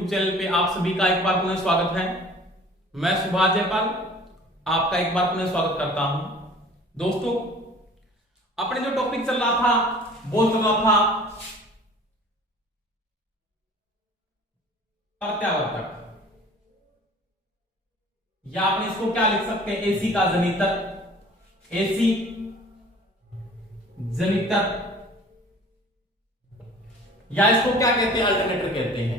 YouTube channel पे आप सभी का एक बार पुनः स्वागत है। मैं सुभाष जयपाल आपका एक बार पुनः स्वागत करता हूं। दोस्तों, अपने जो टॉपिक चल रहा था वो चल रहा था प्रत्यावर्तक, या आपने इसको क्या लिख सकते हैं, एसी का जनितर, एसी जनितर, या इसको क्या कहते हैं, अल्टरनेटर कहते हैं।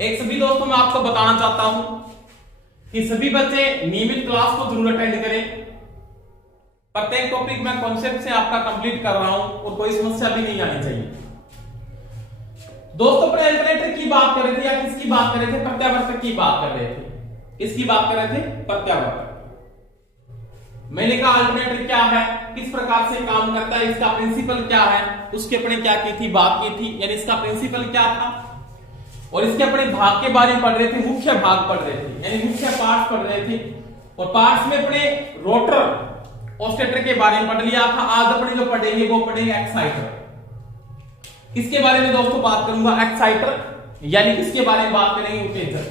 एक सभी दोस्तों मैं आपको बताना चाहता हूं कि सभी बच्चे नियमित क्लास को जरूर अटेंड करें। प्रत्येक टॉपिक मैं कॉन्सेप्ट से आपका कंप्लीट कर रहा हूं और कोई समस्या भी नहीं आनी चाहिए। दोस्तों, अपने अल्टरनेटर की बात कर रहे थे या किसकी बात कर रहे थे? प्रत्यावर्तक की बात कर रहे थे। किसकी बात कर रहे थे? प्रत्यावर्तक। मैंने कहा अल्टरनेटर क्या है, किस प्रकार से काम करता है, इसका प्रिंसिपल क्या है, उसके अपने क्या की थी, बात की थी, यानी इसका प्रिंसिपल क्या था, और इसके अपने भाग के बारे में पढ़ रहे थे, मुख्य भाग पढ़ रहे थे, यानी मुख्य पार्ट पढ़ रहे थे। और पार्ट्स में अपने रोटर ऑसिलेटर के बारे में पढ़ लिया था। आज अपने जो पढ़ेंगे वो पढ़ेंगे एक्साइटर। किसके बारे में दोस्तों बात करूंगा? एक्साइटर, यानी किसके बारे में बात करेंगे? उत्तेजक।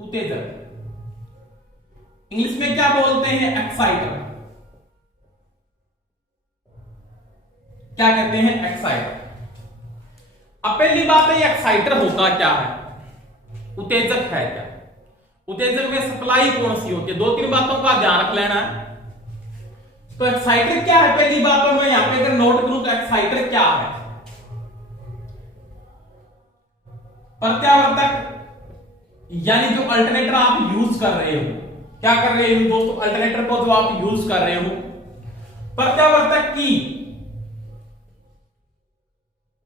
उत्तेजक इंग्लिश में क्या बोलते हैं? एक्साइटर। क्या कहते हैं? एक्साइटर। अब पहली बात है, एक्साइटर होता क्या है, उत्तेजक है क्या? उत्तेजक में सप्लाई कौन सी होती है? दो तीन बातों का ध्यान रख लेना है। तो एक्साइटर क्या है, पहली बात मैं यहां पे अगर नोट करूं तो एक्साइटर क्या है? प्रत्यावर्तक, यानी जो अल्टरनेटर आप यूज कर रहे हो, क्या कर रहे हो दोस्तों? अल्टरनेटर को जो आप यूज कर रहे हो, प्रत्यावर्तक की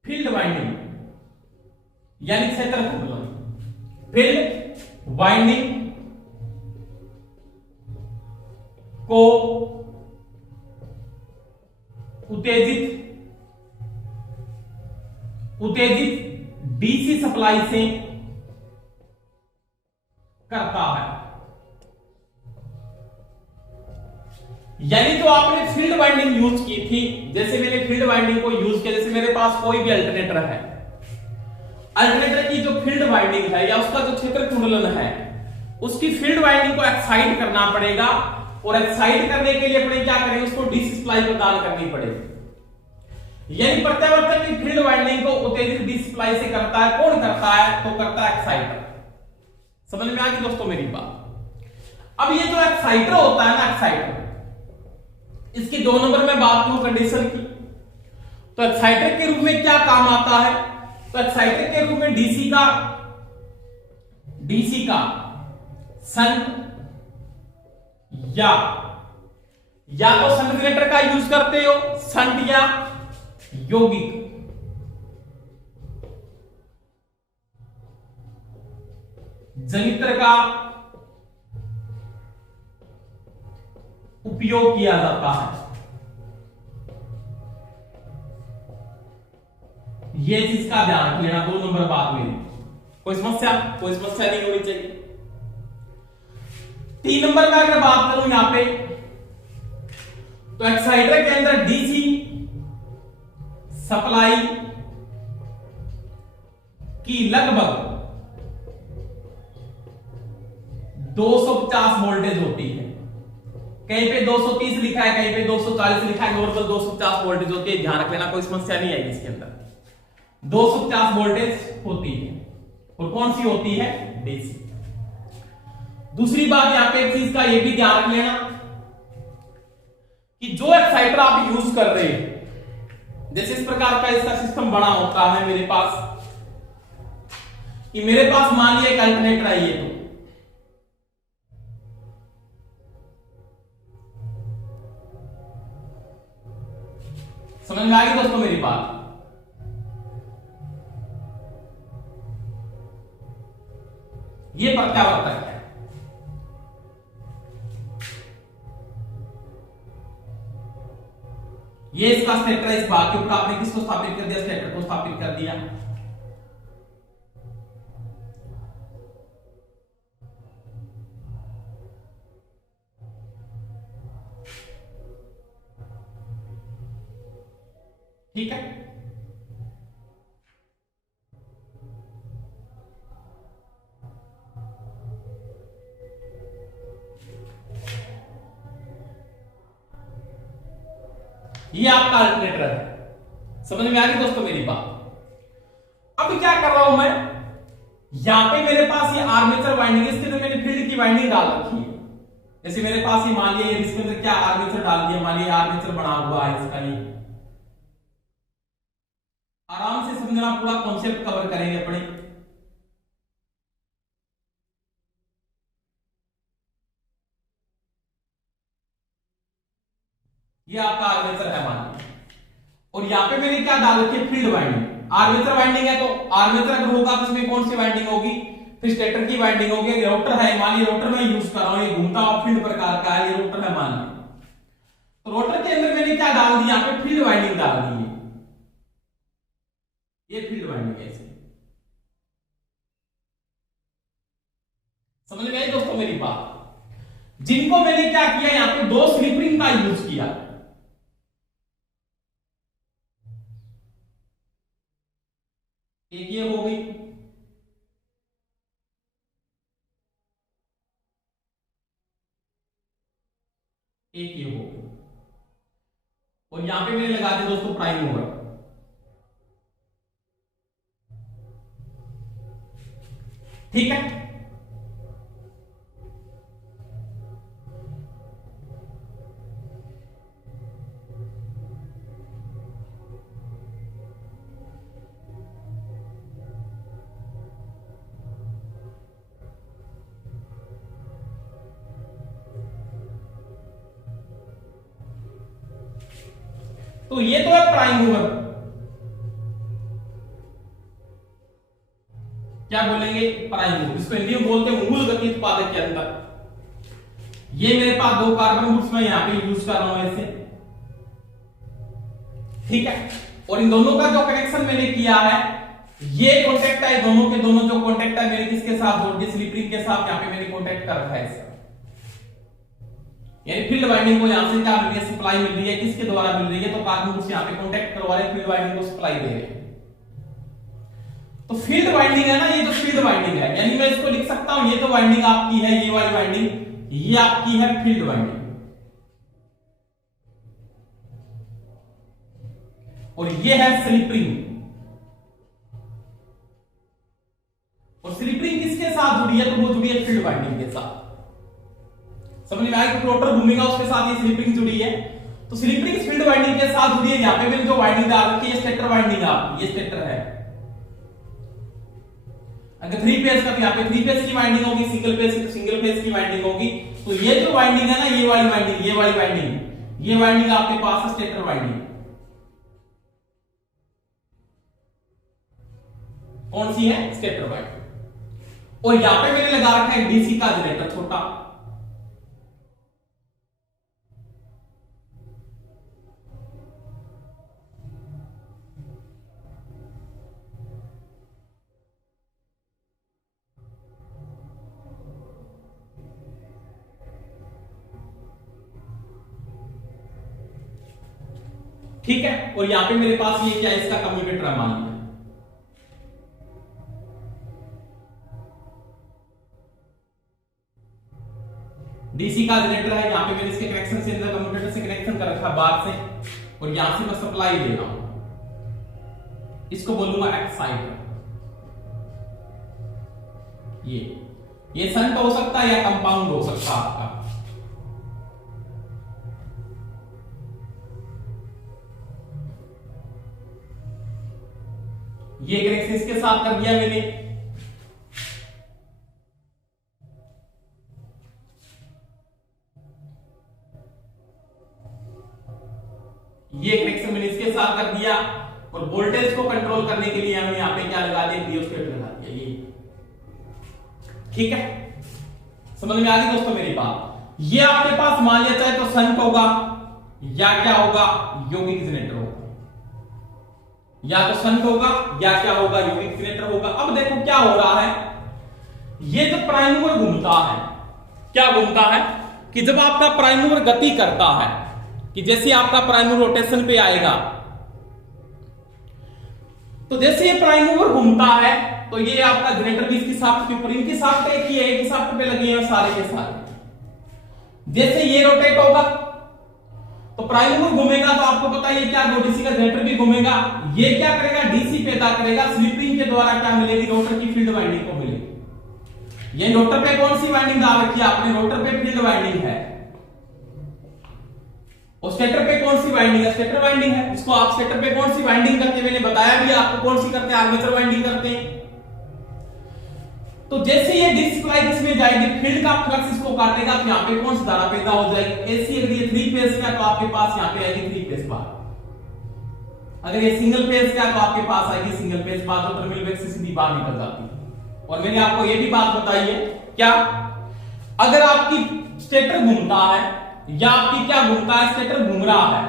फील्ड वाइंडिंग, यानी क्षेत्र कुंडलन, फील्ड वाइंडिंग को उत्तेजित डीसी सप्लाई से करता है। यानी जो आपने फील्ड वाइंडिंग यूज की थी, जैसे मैंने फील्ड वाइंडिंग को यूज किया, जैसे मेरे पास कोई भी अल्टरनेटर है, अल्टरनेटर की जो फील्ड वाइंडिंग है या उसका जो क्षेत्र कुंडलन है, उसकी फील्ड वाइंडिंग को एक्साइट करना पड़ेगा। और एक्साइट करने के लिए अपने क्या करेंगे? उसको डीसी सप्लाई प्रदान करनी पड़ेगी। यानी प्रत्यावर्तक की फील्ड वाइंडिंग को उत्तेजित डीसी सप्लाई से करता है। कौन करता है? तो करता है एक्साइटर। समझ में आ गई दोस्तों मेरी बात? अब ये जो एक्साइटर होता है ना, एक्साइटर, इसकी 2 नंबर में बात करूं कंडीशन की, तो एक्साइटर के रूप में क्या काम आता है? तो एक्साइटर के रूप में डीसी का शंट या तो शंट जनरेटर का यूज करते हो, शंट या यौगिक, जनित्र का उपयोग किया जाता है। ये चीज का ध्यान रख लेना, 2 नंबर बात मेरी। कोई समस्या नहीं होनी चाहिए। 3 नंबर में अगर बात करूं यहां पे, तो एक्साइटर के अंदर डीसी सप्लाई की लगभग 250 वोल्टेज होती है। कहीं पे 230 लिखा है, कहीं पे 240 लिखा है, नॉर्मल 250 वोल्टेज होती है। ध्यान रख लेना, कोई समस्या नहीं आएगी इसके अंदर। 250 वोल्टेज होती है। और कौन सी होती है? डीसी। दूसरी बात यहां पे एक चीज का ये भी ध्यान रख लेना कि जो एक्साइटर आप यूज कर रहे हैं, जैसे इस प्रकार का इसका सिस्टम बना होता है मेरे पास, कि मेरे पास मान लिया एक अल्टरनेटर है, ये तो समझ में आ गई दोस्तों मेरी बात? ये प्रत्यावर्तक है। ये इसका स्टेटर है। इस भाग के ऊपर आपने किसको स्थापित कर दिया? स्टेटर को स्थापित कर दिया। ठीक है। ये आपका अल्टरनेटर है। समझ में आ गई दोस्तों मेरी बात। अब क्या कर रहा हूं मैं, यहां पे मेरे पास ये आर्मेचर वाइंडिंग, इसके अंदर मैंने फील्ड की वाइंडिंग डाल रखी है। जैसे मेरे पास ये मान लिया, इसके अंदर क्या आर्मेचर डाल दिया, मान लिया आर्मेचर बना हुआ है इसका। ये आराम से समझना, पूरा कॉन्सेप्ट कवर करेंगे अपने। ये आपका आर्मेचर है मान लिया, और यहां पे मैंने क्या डाल रखी है, फील्ड वाइंडिंग। आर्मेचर वाइंडिंग है तो आर्मेचर अगर होगा तो इसमें कौन सी वाइंडिंग होगी, फिर स्टेटर की वाइंडिंग होगी। रोटर है मान लीजिए, रोटर में यूज कर रहा हूं, ये घूमता हुआ फील्ड प्रकार का है, ये रोटर है मान लीजिए। तो रोटर के अंदर मैंने क्या डाल दिया, यहाँ पे फील्ड वाइंडिंग डाल दी है। ये फील्ड वाइंडिंग है इसमें। समझ में आई दोस्तों मेरी बात। जिनको मैंने क्या किया, यहाँ पे दो स्लिप रिंग का यूज किया। एक ये हो गई, एक ये हो गई, और यहां पे मैंने लगा दिया दोस्तों प्राइम मूवर। ठीक है, तो ये तो है प्राइम मूवर। क्या बोलेंगे, प्राइम मूवर। इसको हिंदी में बोलते हैं मूल गति उत्पादक के अंदर। ये मेरे पास दो कार्बन ग्रुप्स में यहां पे यूज कर रहा हूं ऐसे। ठीक है, और इन दोनों का जो कनेक्शन मैंने किया है, ये कॉन्टेक्ट है, दोनों के दोनों जो कॉन्टेक्ट है मैंने किसके साथ जोड़ दिया, स्लिप रिंग के साथ। यहां पे मैंने कॉन्टेक्ट कर रखा है इसका, यानी फील्ड वाइंडिंग को यहां से क्या मिल रही है, सप्लाई मिल रही है। किसके द्वारा मिल रही है, तो कार्बन ग्रुप यहां पे कांटेक्ट करवा रहे हैं, फील्ड वाइंडिंग को सप्लाई दे रहे हैं। तो फील्ड वाइंडिंग है ना, ये जो फील्ड वाइंडिंग है, यानी मैं इसको लिख सकता हूं, ये तो वाइंडिंग आपकी है, ये वाली वाइंडिंग, ये आपकी है फील्ड वाइंडिंग, और ये है स्लिप रिंग। और स्लिप रिंग किसके साथ जुड़ी है, तो वो जुड़ी है फील्ड वाइंडिंग के साथ। समझ में आया कि रोटर घूमेगा उसके साथ ये स्लिप रिंग जुड़ी है। तो स्लिप रिंग फील्ड वाइंडिंग के साथ जुड़ी है। यहां पे मैंने जो वाइंडिंग डाल रखी है, स्टेटर वाइंडिंग है, ये स्टेटर है। अगर 3 फेज का, तो यहां पे 3 फेज की वाइंडिंग होगी, सिंगल फेज की तो सिंगल फेज की वाइंडिंग होगी। तो ये जो वाइंडिंग है ना, ये वाली वाइंडिंग, ये वाली वाइंडिंग, ये वाइंडिंग आपके पास है स्टेटर वाइंडिंग। कौन सी है, स्टेटर वाइंडिंग। और यहां पे मैंने लगा रखा है डीसी का जनरेटर छोटा। ठीक है, और यहां पे मेरे पास ये क्या है, इसका कम्यूटेटर है मान लीजिए। डीसी का जनरेटर है, यहां पे मैंने इसके कनेक्शन से, अंदर कम्यूटेटर से कनेक्शन कर रखा बाहर से, और यहां से मैं सप्लाई दे रहा हूं। इसको बोलूंगा एक्साइटर। ये शंट हो सकता है या कंपाउंड हो सकता है आपका। ये कनेक्शन इसके साथ कर दिया मैंने। ये कनेक्शन मैंने इसके साथ कर दिया, और वोल्टेज को कंट्रोल करने के लिए हमने यहां पे क्या लगा दिया, रियोस्टेट लगा दिया ये। ठीक है, समझ में आ गई दोस्तों मेरी बात। ये आपके पास मान लिया चाहे तो शंट होगा, या क्या होगा, यौगिक जनरेटर होगा। या तो शंट होगा या क्या होगा, यौगिक जनरेटर होगा। अब देखो क्या हो रहा है, ये जो प्राइम मूवर घूमता है, क्या घूमता है कि जब आपका प्राइम मूवर गति करता है, कि जैसे आपका प्राइम मूवर रोटेशन पे आएगा, तो जैसे ये प्राइम मूवर घूमता है, तो ये आपका जनरेटर भी इसकी शाफ्ट के ऊपर, इनकी शाफ्ट एक ही है, एक ही शाफ्ट पे लगी है सारे के सारे। जैसे ये रोटेट होगा, तो प्राइम मूवर घूमेगा तो आपको पता है ये क्या, दो डीसी का जनरेटर भी घूमेगा, ये क्या करेगा, डीसी पैदा करेगा, स्लिप रिंग के द्वारा क्या मिलेगी, रोटर की फील्ड वाइंडिंग को मिलेगी। ये रोटर पे कौन सी वाइंडिंग डाल रखी है आपने, रोटर पे फील्ड वाइंडिंग है, और स्टेटर पे कौन सी वाइंडिंग है, स्टेटर वाइंडिंग है। इसको आप स्टेटर पे कौन सी वाइंडिंग करके, मैंने बताया भी आपको कौन सी करते हैं, आर्मेचर वाइंडिंग करते हैं। तो जैसे ये डिस्प्लाई इसमें जाएगी, फील्ड का फ्लक्स इसको काटेगा, तो यहाँ पे कौन सी धारा पैदा हो जाएगी, एसी। अगर ये 3 फेज का तो आपके पास यहाँ पे आएगी 3 फेज बार, अगर ये सिंगल फेज का तो आपके पास आएगी सिंगल फेज बार, जो टर्मिनल वेग से सीधी बाहर निकल जाती है। और मैंने आपको ये भी बात बताई है क्या, अगर आपकी स्टेटर घूमता है या आपकी क्या घूमता है, स्टेटर घूम रहा है,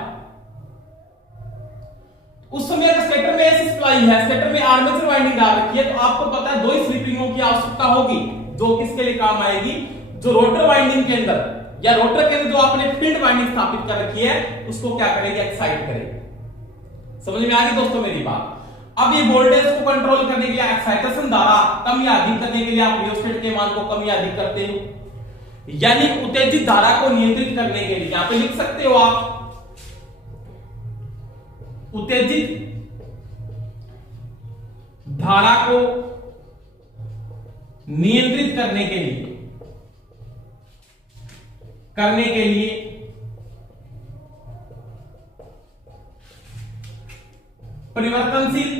उस समय अगर स्टेटर में ऐसी सप्लाई है, स्टेटर में आर्मेचर वाइंडिंग डाल रखी है, तो आपको पता है 2 ही स्लिप रिंगों की आवश्यकता होगी, जो किसके लिए काम आएगी, जो रोटर वाइंडिंग के अंदर या रोटर के अंदर जो आपने फील्ड वाइंडिंग स्थापित कर रखी है उसको क्या करेगी, एक्साइट करेगी। समझ में आ गई दोस्तों मेरी बात। अब ये वोल्टेज को कंट्रोल करने के लिए, एक्साइटेशन धारा कम या अधिक करने के लिए आप रियोस्टेट के मान को कम या अधिक करते हो, यानी उत्तेजित धारा को नियंत्रित करने के लिए यहां पे लिख सकते हो आप, उत्तेजित धारा को नियंत्रित करने के लिए परिवर्तनशील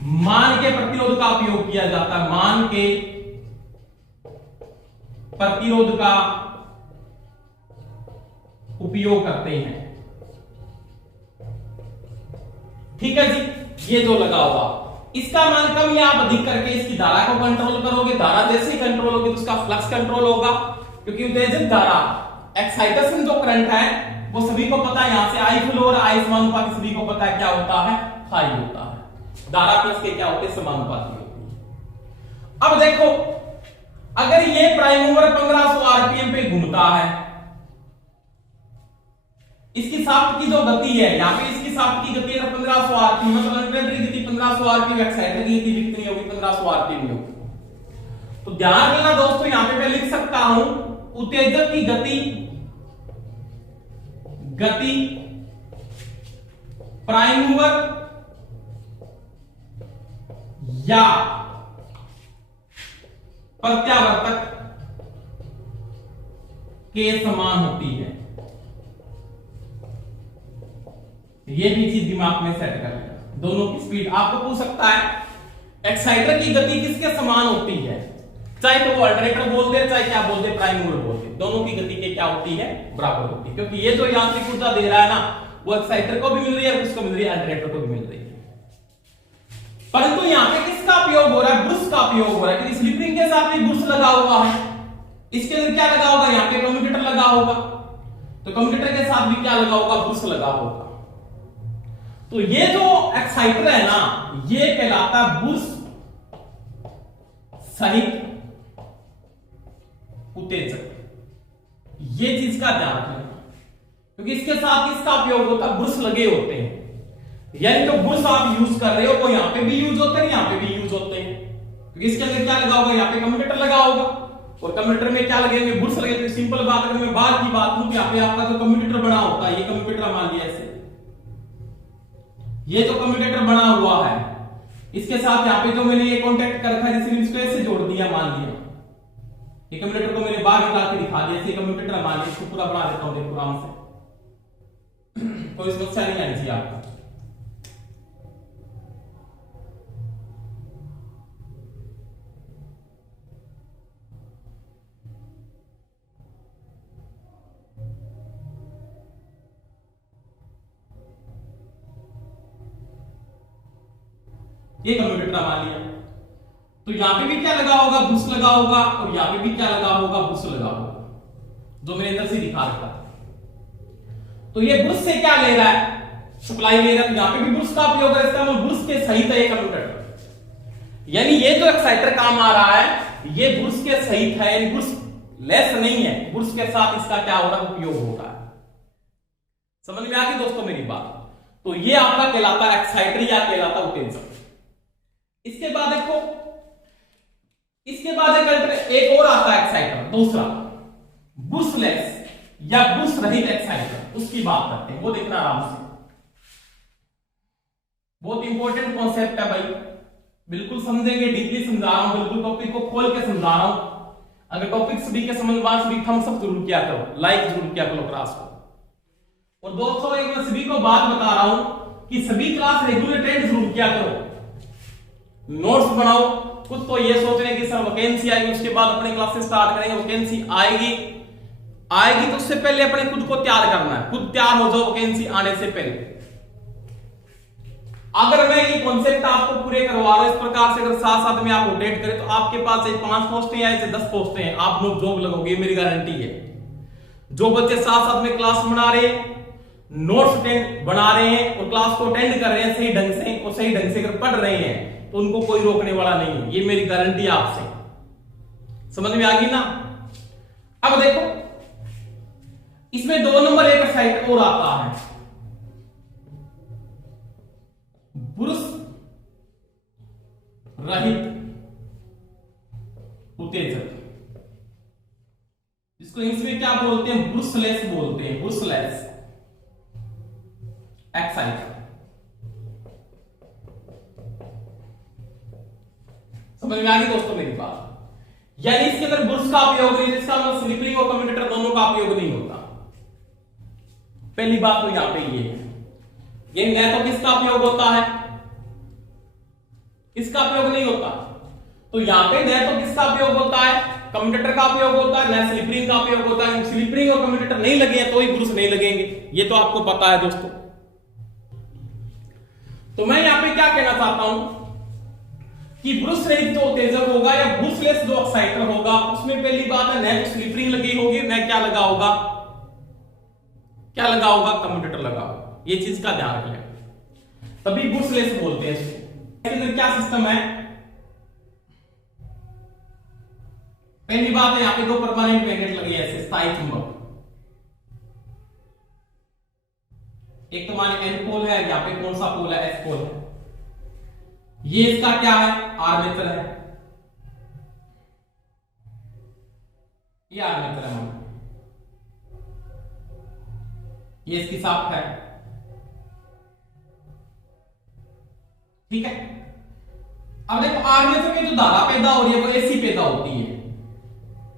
मान के प्रतिरोध का उपयोग किया जाता है, मान के प्रतिरोध का उपयोग करते हैं। ठीक है जी, ये जो लगा हुआ, इसका मान कम या आप अधिक करके इसकी धारा को कंट्रोल करोगे, धारा जैसे ही कंट्रोल होगी तो उसका फ्लक्स कंट्रोल होगा, क्योंकि उत्तेजित धारा, एक्साइटेशन जो करंट है वो सभी को पता है, यहां से आई फ्लो और आई समानुपाती सभी को पता है क्या होता है, हाई होता है, धारा प्लस के क्या होते हैं, समानुपाती होती है। अब देखो, अगर ये प्राइम मूवर 1500 आरपीएम पे घूमता है, इसकी शाफ्ट की जो गति है, यहां पे इसकी शाफ्ट की गति अगर 1500 आरपीएम, मतलब अल्टरनेटरी गति 1500 आरपीएम, एक्साइटर की गति कितनी होगी, 1500 आरपीएम होगी। तो ध्यान रखना दोस्तों, यहां पे मैं लिख सकता हूं उत्तेजक की गति प्राइम मूवर या प्रत्यावर्तक के समान होती है। ये भी चीज दिमाग में सेट कर लेना, दोनों की स्पीड आपको पूछ सकता है एक्साइटर की गति किसके समान होती है, चाहे तो वो अल्टरनेटर बोल दे, चाहे क्या बोल दे, प्राइम मूवर बोल दे, दोनों की गति के क्या होती है, बराबर होती है, क्योंकि ये जो यांत्रिक ऊर्जा दे रहा है ना, वो एक्साइटर को भी मिल रही है, उसको मिल रही है, अल्टरनेटर को भी मिल रही है। परंतु यहां पे किसका उपयोग हो रहा है, ब्रुश का उपयोग हो रहा है, क्योंकि स्लिप रिंग के साथ भी ब्रुश लगा हुआ है, इसके अंदर क्या लगा होगा, यहां पे कम्यूटेटर लगा होगा, तो कम्यूटेटर के साथ भी क्या लगा होगा, ब्रुश लगा होगा। तो ये जो एक्साइटर है ना, ये कहलाता है ब्रुश सहित उत्तेजक। ये चीज का ध्यान रखना, क्योंकि इसके साथ किसका उपयोग होता है, ब्रुश लगे होते हैं, यानी जो ब्रुश आप यूज कर रहे हो वो यहां पे भी यूज होते हैं, यहां पे भी यूज होते हैं, क्योंकि इसके अंदर क्या लगा होगा, यहां पे कम्यूटेटर लगा होगा, और कम्यूटेटर में क्या लगेंगे, ब्रुश लगेंगे। सिंपल बात, अगर मैं बाहर की बात करूं, यहां पे आपका जो कम्यूटेटर बना होता है, ये कम्यूटेटर मान लिया ऐसे, ये जो कम्यूटेटर बना हुआ है, इसके साथ यहां पे जो मैंने ये कॉन्टेक्ट कर रखा है, जैसे इसको ऐसे जोड़ दिया, मान लिया ये कम्यूटेटर को मैंने बाहर निकाल के दिखा दिया, ऐसे कम्यूटेटर मान लिया, इसको पूरा बना देता हूं, देखो आराम से, कोई समस्या नहीं आनी चाहिए आपको। ये कम्यूटेटर मान लिया, तो यहां पे भी क्या लगा होगा, ब्रुश लगा होगा, और यहां पे भी क्या लगा होगा, ब्रुश लगा होगा, जो मैंने अंदर से दिखा रखा था। तो ये ब्रुश से क्या ले रहा है, सप्लाई ले रहा है, तो यहां पे भी ब्रुश का उपयोग है, इसका मतलब ब्रुश के सहित है ये कम्यूटेटर, यानी ये जो एक्साइटर काम आ रहा है ये ब्रुश के सहित है, यानी ब्रुश लेस नहीं है, ब्रुश के साथ इसका क्या हो रहा है, उपयोग हो रहा है। समझ में आ गई दोस्तों मेरी बात। तो ये आपका कहलाता है एक्साइटर या कहलाता उत्तेजक। इसके बाद देखो, इसके बाद एक और आता है एक्साइटर, दूसरा ब्रुशलेस या ब्रुश रहित एक्साइटर, उसकी बात करते हैं। वो देखना आराम से, बहुत इंपॉर्टेंट कॉन्सेप्ट है भाई, बिल्कुल समझेंगे, डीपली समझा रहा हूं, बिल्कुल टॉपिक को खोल के समझा रहा हूं। अगर टॉपिक सभी के समझ में सभी थम्स अप जरूर किया करो, लाइक जरूर किया करो क्लास को। और दोस्तों एक मैं सभी को बात बता रहा हूं कि सभी क्लास रेगुलर अटेंड जरूर किया करो, नोट्स बनाओ। कुछ तो ये सोच रहे हैं कि सर वैकेंसी आएगी उसके बाद अपनी क्लासेस स्टार्ट करेंगे, वैकेंसी आएगी तो उससे पहले अपने खुद को तैयार करना है, खुद तैयार हो जाओ वैकेंसी आने से पहले। अगर मैं ये कॉन्सेप्ट आपको पूरे करवा रहा हूं इस प्रकार से, अगर साथ साथ में आप रोटेट करें तो आपके पास से 5 पोस्टें या ऐसे 10 पोस्टें हैं, आप लोग जॉब लगोगे, मेरी गारंटी है। जो बच्चे साथ साथ में क्लास बना रहे हैं, नोट्स बना रहे हैं और क्लास को अटेंड कर रहे हैं सही ढंग से और सही ढंग से अगर पढ़ रहे हैं तो उनको कोई रोकने वाला नहीं है, ये मेरी गारंटी आपसे। समझ में आ गई ना? अब देखो इसमें 2 नंबर एक साइट और आता है, ब्रुश रहित उत्तेजक, इसको इंग्लिश में क्या बोलते हैं? ब्रुशलेस बोलते हैं, ब्रुशलेस एक्साइटर। समझ में आ गई दोस्तों मेरी बात? यानी इसके अंदर ब्रुश का उपयोग नहीं, जिसका मतलब स्लिपरिंग और कम्यूटेटर दोनों का उपयोग नहीं होता। पहली बात तो यहां पे ये है, ये न तो किसका उपयोग होता है, इसका उपयोग नहीं होता। तो यहां पे न तो किसका उपयोग होता है, कम्यूटेटर का उपयोग होता है, न स्लिपरिंग का उपयोग होता है। स्लिपरिंग और कम्यूटेटर नहीं लगे तो ही ब्रुश नहीं लगेंगे, ये तो आपको पता है दोस्तों। तो मैं यहां पे क्या कहना चाहता हूं कि ब्रुश रहित जो उत्तेजक होगा या ब्रुशलेस जो एक्साइटर होगा, उसमें पहली बात है न तो स्लिपरिंग लगी होगी, न क्या लगा होगा, कम्यूटेटर लगा होगा। ये चीज का ध्यान रखें, तभी ब्रुशलेस बोलते हैं इसको। इसके अंदर क्या सिस्टम है? पहली बात है यहां पे 2 परमानेंट मैग्नेट लगे ऐसे स्थायी चुंबक, एक तो माने एन पोल है, यहां पे कौन सा पोल है? एस पोल है। ये इसका क्या है? आर्मेचर है, ये आर्मेचर है, ये इसकी शाफ्ट है, ठीक है। अब देखो आर्मेचर में जो धारा पैदा हो रही है वो एसी पैदा होती है,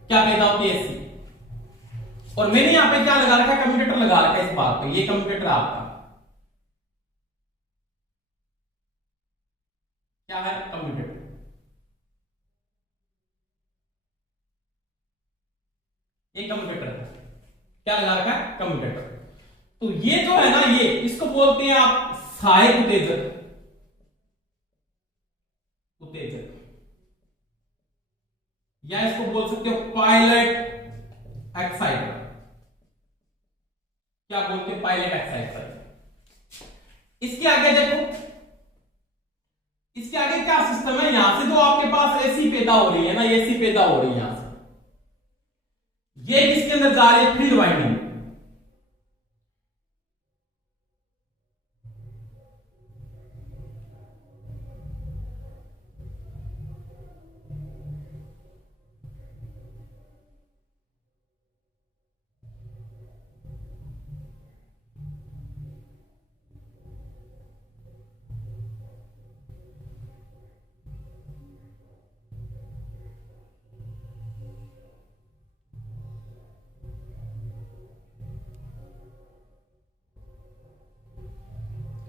क्या पैदा होती है? एसी। और मैंने यहां पे क्या लगा रखा है? कम्यूटेटर लगा रखा है इस बात पे, ये कम्यूटेटर आपका क्या है? कम्यूटेटर। ये कम्यूटेटर क्या लगा रखा है? कम्यूटेटर। तो ये जो है ना, ये इसको बोलते हैं आप सहायक उत्तेजक, या इसको बोल सकते हो पायलट एक्साइटर। क्या बोलते हैं? Pilot exciter. इसके आगे देखो, इसके आगे क्या सिस्टम है? यहां से जो आपके पास एसी पैदा हो रही है ना, एसी पैदा हो रही है यहां से, ये किसके अंदर जा रही है? Field winding.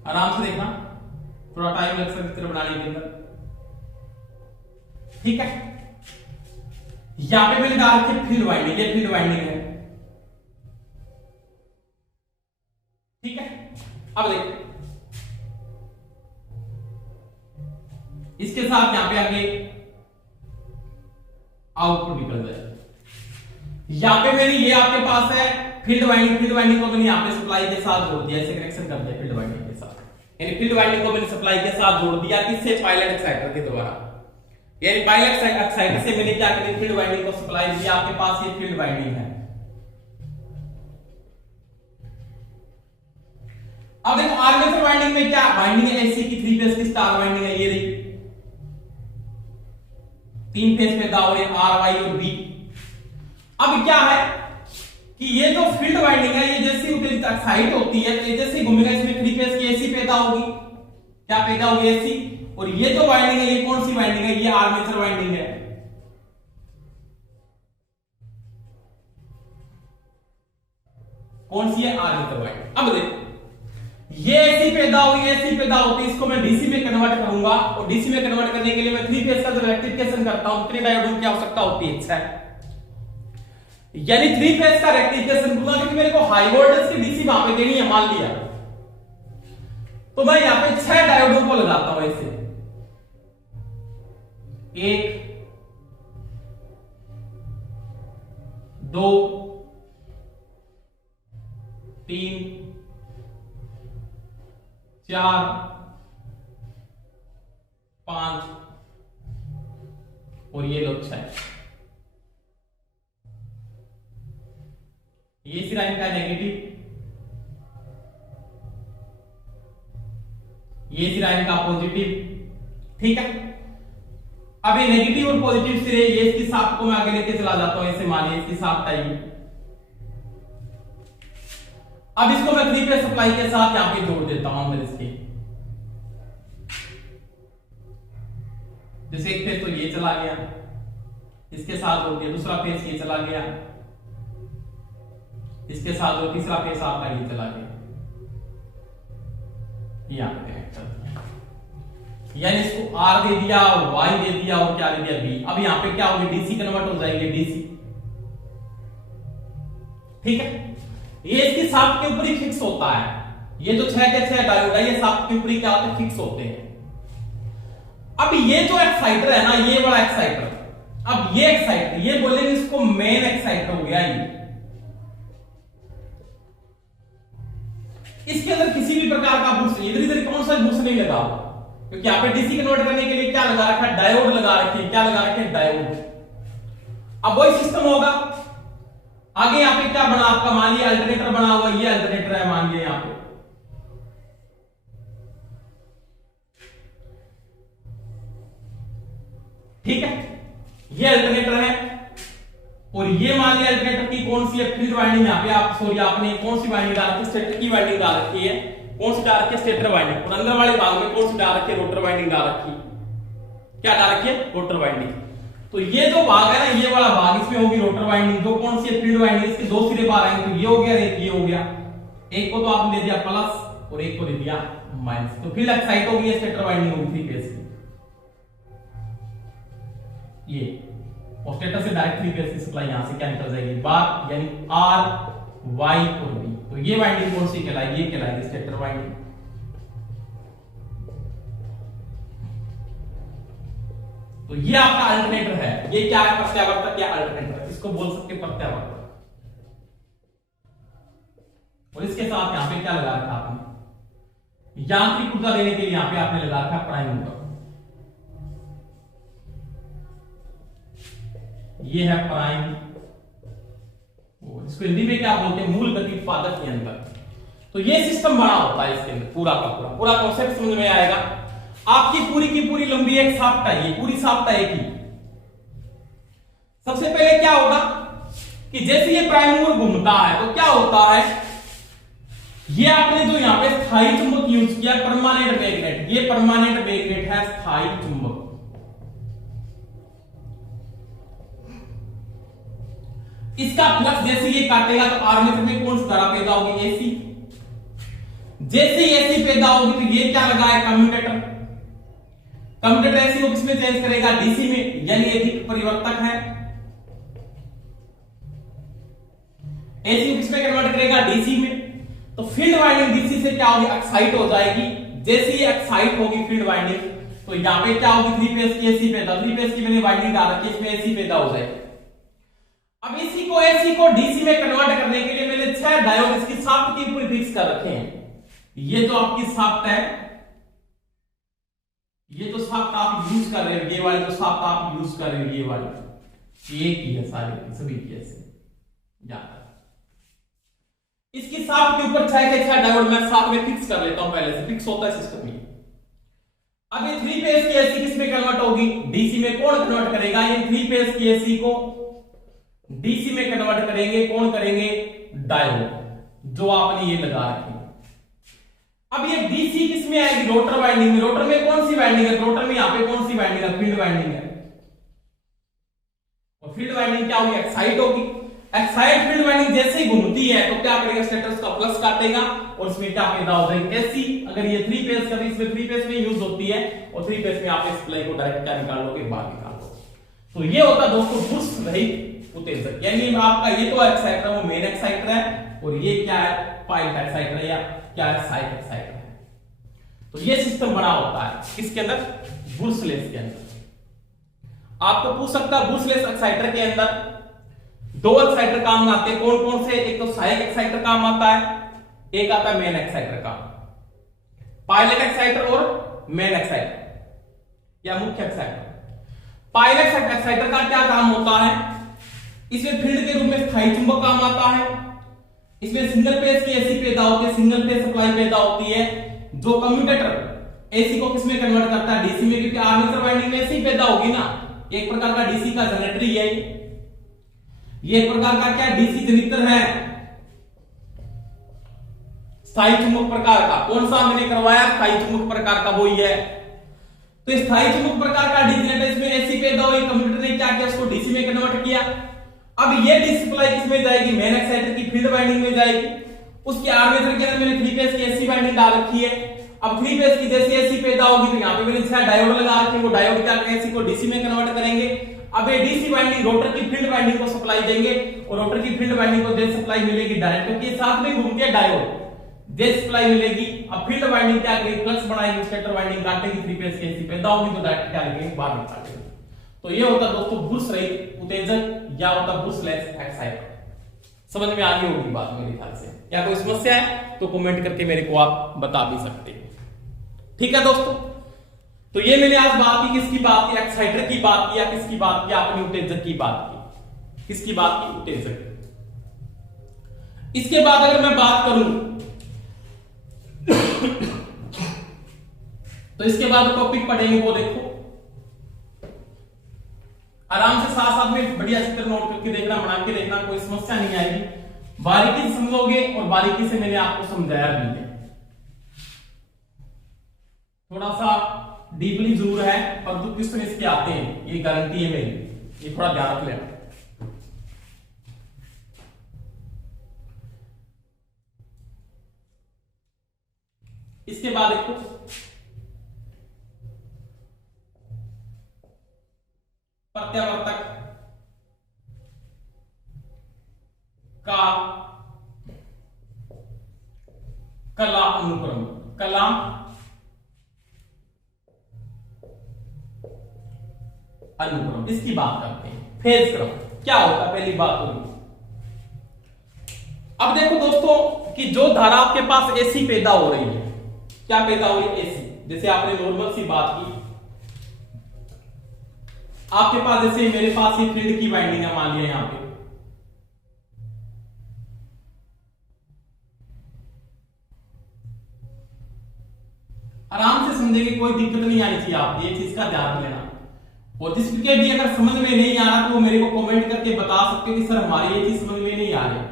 आराम से देखना, थोड़ा टाइम लग सकता है चित्र बनाने के अंदर, ठीक है। यहां पे मैंने डाल रखी फील्ड वाइंडिंग, ये फील्ड वाइंडिंग है, ठीक है। अब देखो इसके साथ यहां पे आगे आउटपुट निकल जाए। यहां पे मेरी ये आपके पास है फील्ड वाइंडिंग को मैंने यहां पे सप्लाई के साथ जोड़ दिया, ऐसे कनेक्शन कर दिया फील्ड वाइंडिंग के साथ, यानी फील्ड वाइंडिंग को मैंने सप्लाई के साथ जोड़ दिया, किससे? पायलट एक्साइटर के द्वारा। यानी पायलट एक्साइटर से मैंने क्या किया? फील्ड वाइंडिंग को सप्लाई दिया। आपके पास ये फील्ड वाइंडिंग है। अब देखो आर्मेचर वाइंडिंग में क्या वाइंडिंग है? एसी की 3 फेज की स्टार वाइंडिंग है, ये रही 3 फेज पैदा हो रहे हैं आर वाई और बी। अब क्या है कि ये जो फील्ड वाइंडिंग है ये जैसी एक्साइट होती है तो ये जैसे घूमेगा इसमें 3 फेज की एसी पैदा होगी। क्या पैदा होगी? एसी। और ये जो वाइंडिंग है ये कौन सी वाइंडिंग है? ये आर्मेचर वाइंडिंग है। कौन सी है? Armature winding. अब देखो ये एसी पैदा हुई, एसी पैदा होती है, इसको मैं डीसी में कन्वर्ट करूंगा और डीसी में कन्वर्ट करने के लिए मैं 3 फेज का जो रेक्टिफिकेशन करता हूं कितने डायोड की आवश्यकता होती है? 6। यानी 3 फेज का रेक्टिफिकेशन दूंगा क्योंकि मेरे को हाई वोल्टेज की डीसी वहां पे देनी है मान लिया, तो मैं यहां पे 6 डायोडों को लगाता हूं ऐसे 1 2 3 4 5 और ये लो 6। ये इसी लाइन का नेगेटिव, ये इसी लाइन का पॉजिटिव। ठीक है, अब ये नेगेटिव और पॉजिटिव सिरे ये इसकी साफ को मैं आगे लेके चला जाता हूं ऐसे मानिए इसकी साफ चाहिए। अब इसको मैं 3 फेज सप्लाई के साथ यहां पे जोड़ देता हूं अंदर इसके। जैसे एक फेज तो ये चला गया, इसके साथ जोड़ दिया, दूसरा फेज ये चला गया, इसके साथ जो तीसरा फेज आपका ये चला गया, यहां पे कनेक्ट कर दिया। यानी इसको आर दे दिया, वाई दे दिया और क्या दे दिया? बी। अब यहां पे क्या होगी? डीसी कन्वर्ट हो जाएगी, डीसी। ठीक है, ये इसकी शाफ्ट के ऊपर ही फिक्स होता है। ये जो 6 के 6 डायोड है ये शाफ्ट के ऊपर ही क्या होते हैं? फिक्स होते हैं। अब ये जो एक्साइटर है ना, ये बड़ा एक्साइटर, अब ये एक्साइटर ये बोलेंगे इसको मेन एक्साइटर हो गया ये। इसके अंदर किसी भी प्रकार का बूस्ट इधर इधर कौन सा बूस्ट नहीं लगा हुआ, क्योंकि यहां पे डीसी कन्वर्ट करने के लिए क्या लगा रखा है? डायोड लगा रखी है। क्या लगा रखे हैं? डायोड। अब वही सिस्टम होगा आगे। यहां पे क्या बना आपका? मान लिया अल्टरनेटर बना हुआ, ये अल्टरनेटर है मान लिया यहां पे। ठीक है, ये अल्टरनेटर है और ये मान लिया अल्टरनेटर की कौन सी है? Field winding. यहां पे आप सॉरी आपने कौन सी वाइंडिंग डाल रखी है? स्टेटर की वाइंडिंग डाल रखी है। कौन सी डाल रखी है? Stator winding. और अंदर वाले भाग में कौन सी डाल रखी है? रोटर वाइंडिंग डाल रखी है। क्या डाल रखी है? Rotor winding. तो ये जो भाग है ना, ये वाला भाग इसमें होगी रोटर वाइंडिंग। जो कौन सी है? Field winding. इसके 2 सिरे बाहर आएंगे, तो ये हो गया, एक ये हो गया। एक को तो आपने दे दिया प्लस और एक को दे दिया माइनस, तो फील्ड एक्साइट होगी, स्टेटर वाइंडिंग होगी 3 फेज की। ये और स्टेटर से डायरेक्ट 3 फेज की सप्लाई यहां से क्या निकल जाएगी? बार, यानी आर वाई और बी। तो ये वाइंडिंग कौन सी कहलाएगी? ये कहलाएगी स्टेटर वाइंडिंग। तो ये आपका अल्टरनेटर है। ये क्या है? प्रत्यावर्तक या अल्टरनेटर, इसको बोल सकते हैं प्रत्यावर्तक। और इसके साथ यहां पे क्या लगा रखा आपने? यांत्रिक ऊर्जा देने के लिए यहां पे आपने लगा रखा प्राइम मूवर। ये है प्राइम, इसको हिंदी में क्या बोलते हैं? मूल गति उत्पादक यंत्र। तो ये सिस्टम बना होता है इसके अंदर पूरा का पूरा कॉन्सेप्ट समझ में आएगा। आपकी पूरी की पूरी लंबी एक शाफ्ट है, ये पूरी शाफ्ट है एक ही। सबसे पहले क्या होगा कि जैसे ये प्राइम मूवर घूमता है तो क्या होता है? ये आपने जो यहां पे स्थायी चुंबक यूज किया, परमानेंट मैग्नेट, ये परमानेंट मैग्नेट है, स्थायी चुंबक। इसका फ्लक्स जैसे ये काटेगा तो आर्मेचर में कौन सी धारा पैदा होगी? एसी। जैसे एसी पैदा होगी तो ये क्या लगा है? कम्यूटेटर। कम्यूटेटर एसी को किसमें चेंज करेगा? डीसी में, यानी अधिक परिवर्तक है। एसी को किसमें कन्वर्ट करेगा? डीसी में। तो फील्ड वाइंडिंग डीसी से क्या होगी? एक्साइट हो जाएगी। जैसे ये एक्साइट होगी फील्ड वाइंडिंग तो यहां पे क्या होगी? 3 फेज की एसी पैदा, 3 फेज की मैंने वाइंडिंग डाल रखी है, इसमें एसी पैदा हो जाएगी। अब इसी को एसी को डीसी में कन्वर्ट करने के लिए मैंने 6 डायोड इसकी शाफ्ट के ऊपर फिक्स कर रखे हैं। ये जो आपकी शाफ्ट है, ये जो शाफ्ट आप यूज कर रहे हो, ये वाली जो शाफ्ट आप यूज कर रहे हो, ये वाली एक ही है, सारी सभी की ऐसे जाता है। इसकी शाफ्ट के ऊपर 6 के 6 डायोड मैं साथ में फिक्स कर लेता हूं, पहले से फिक्स होता है सिस्टम में। अब ये 3 फेज की एसी किस में कन्वर्ट होगी? डीसी में। कौन कन्वर्ट करेगा? ये 3 फेज की एसी को डीसी में कन्वर्ट करेंगे। कौन करेंगे? डायोड, जो आपने ये लगा रखी। अब ये डीसी किस में आएगी? रोटर वाइंडिंग में। रोटर में कौन सी वाइंडिंग है? रोटर में यहां पे कौन सी वाइंडिंग है? फील्ड वाइंडिंग है। और फील्ड वाइंडिंग क्या होगी? एक्साइट होगी। एक्साइट फील्ड वाइंडिंग जैसे ही घूमती है तो क्या करेगा? स्टेटस का प्लस काटेगा और इसमें क्या पैदा हो जाएगी? एसी। अगर ये 3 फेज का, इसमें 3 फेज में यूज होती है और 3 फेज में आप इस सप्लाई को डायरेक्ट क्या निकाल लोगे? बाहर निकाल लोगे। तो ये होता है दोस्तों बुश रहित उत्तेजक। यानी आपका ये तो एक्साइटर है, वो मेन एक्साइटर है, और ये क्या है? पाइल्ड एक्साइटर है, या क्या है? साइड एक्साइटर है। तो ये सिस्टम बना होता है किसके अंदर? ब्रुसलेस के अंदर। आपको पूछ सकता है ब्रुसलेस एक्साइटर के अंदर 2 एक्साइटर काम आते हैं। कौन कौन से? एक तो सहायक एक्साइटर काम आता है, एक आता है मेन एक्साइटर का। पायलट एक्साइटर और मेन एक्साइटर या मुख्य एक्साइटर। पायलट एक्साइटर का क्या काम होता है? इसमें फील्ड के रूप में स्थायी चुंबक काम आता है। इसमें सिंगल फेज की एसी पैदा होती है, सिंगल फेज सप्लाई पैदा होती है, जो कम्यूटेटर एसी को किसमें कन्वर्ट करता है? डीसी में, क्योंकि आर्मेचर वाइंडिंग में एसी पैदा होगी ना। एक प्रकार का डीसी का जनरेटर ही है ये एक प्रकार का क्या? डीसी जनरेटर है, स्थायी चुंबक प्रकार का। कौन सा मैंने करवाया? स्थायी चुंबक प्रकार का, वो ही है। तो स्थायी चुंबक प्रकार का डीसी जनरेटर, इसमें एसी पैदा हुई, कंप्यूटर ने क्या किया? उसको डीसी में कन्वर्ट किया। अब ये डीसी सप्लाई किसमें जाएगी? मेन एक्साइटर की फील्ड वाइंडिंग में जाएगी। उसके आर्मेचर के अंदर मैंने 3 फेज की एसी वाइंडिंग डाल रखी है। अब 3 फेज की जैसे एसी पैदा होगी तो यहाँ पे मैंने 6 डायोड लगा रखे हैं। वो डायोड क्या करेंगे? एसी को डीसी में कन्वर्ट करेंगे। अब ये डीसी वाइंडिंग रोटर की फील्ड वाइंडिंग को सप्लाई देंगे, और रोटर की फील्ड वाइंडिंग को देश सप्लाई मिलेगी डायरेक्ट, क्योंकि साथ में घूमती है डायोड, देश सप्लाई मिलेगी। अब फील्ड वाइंडिंग क्या करेगी? फ्लक्स बढ़ाएगी, स्टेटर वाइंडिंग काटेगी, 3 फेज की एसी पैदा होगी तो डायरेक्ट क्या करेंगे? बाहर निकालेंगे। तो ये होता दोस्तों बुश रहित उत्तेजक, या होता ब्रुसलेस एक्साइटर। समझ में आ रही होगी बात मेरे ख्याल से। या कोई समस्या है तो कमेंट करके मेरे को आप बता भी सकते हैं। ठीक है दोस्तों, तो ये मैंने आज बात की, किसकी बात की? एक्साइटर की बात की, या किसकी बात की? आपने उत्तेजक की बात की। किसकी बात की? उत्तेजक। इसके बाद अगर मैं बात करूं तो इसके बाद टॉपिक पढ़ेंगे, वो देखो आराम से साथ साथ में बढ़िया चित्र नोट करके देखना, बना के देखना, कोई समस्या नहीं आएगी। बारीकी से समझोगे और बारीकी से मैंने आपको समझाया भी है। थोड़ा सा डीपली जरूर है, परंतु क्वेश्चन इसके आते हैं, ये गारंटी है मेरी, ये थोड़ा ध्यान रख लेना। इसके बाद देखो प्रत्यावर्तक का कला अनुक्रम। कला अनुक्रम, इसकी बात करते हैं। फेज क्रम क्या होता है? पहली बात होगी। अब देखो दोस्तों कि जो धारा आपके पास एसी पैदा हो रही है, क्या पैदा हो रही है? एसी। जैसे आपने नॉर्मल सी बात की, आपके पास जैसे मेरे पास ये फील्ड की वाइंडिंग है, मान लिया यहां पे, आराम से समझेंगे, कोई दिक्कत नहीं आनी चाहिए। आप ये चीज का ध्यान लेना। और जिसके भी अगर समझ में नहीं आ रहा तो वो मेरे को कमेंट करके बता सकते हो कि सर हमारी ये चीज समझ में नहीं आ रही।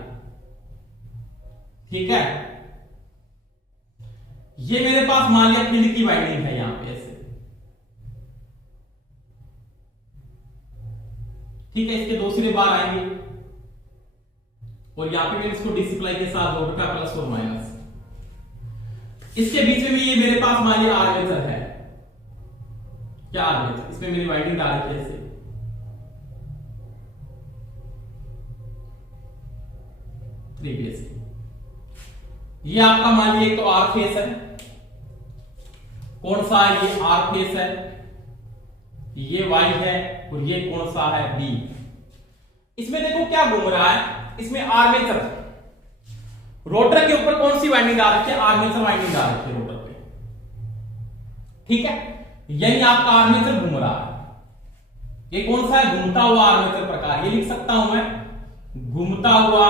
ठीक है, ये मेरे पास मान लिया फील्ड की वाइंडिंग है यहां पे ऐसे। ठीक है, इसके दो सिरे बाहर आएंगे और यहां पे मैं इसको डीसी सप्लाई के साथ जोड़ का प्लस और माइनस। इसके बीच में ये मेरे पास मान लिया आर्मेचर है। क्या आर्मेचर? इसमें मेरी वाइंडिंग डाल रखी है ऐसे। Three phase. ये आपका मान लीजिए तो आर फेस है। कौन सा है? ये आर फेस है, ये वाई है, और ये कौन सा है? बी। इसमें देखो क्या घूम रहा है, इसमें आर्मेचर, रोटर के ऊपर कौन सी वाइंडिंग डाल रखी है? आर्मेचर वाइंडिंग डाल रखी है रोटर पे। ठीक है, यानी आपका आर्मेचर घूम रहा है। ये कौन सा है? घूमता हुआ आर्मेचर प्रकार। ये लिख सकता हूं मैं, घूमता हुआ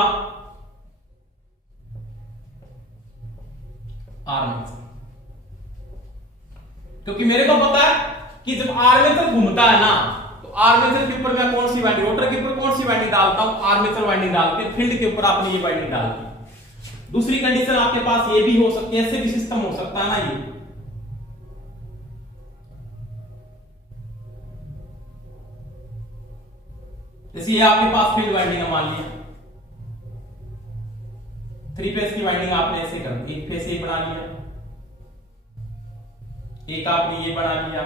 आर्मेचर। क्योंकि मेरे को पता है कि जब आर्मेचर घूमता है ना, तो आर्मेचर के ऊपर मैं कौन सी वाइंडिंग, रोटर के ऊपर कौन सी वाइंडिंग डालता हूं, आर्मेचर वाइंडिंग डालते हैं, फील्ड के ऊपर आपने ये वाइंडिंग डाल दी। दूसरी कंडीशन आपके पास ये भी हो सकती है, ऐसे भी सिस्टम हो सकता है ना, ये जैसे ये आपके पास फील्ड वाइंडिंग है, मान लिया 3 फेज की वाइंडिंग आपने ऐसे कर दी, एक फेज ये बना लिया, एक आपने ये बना लिया,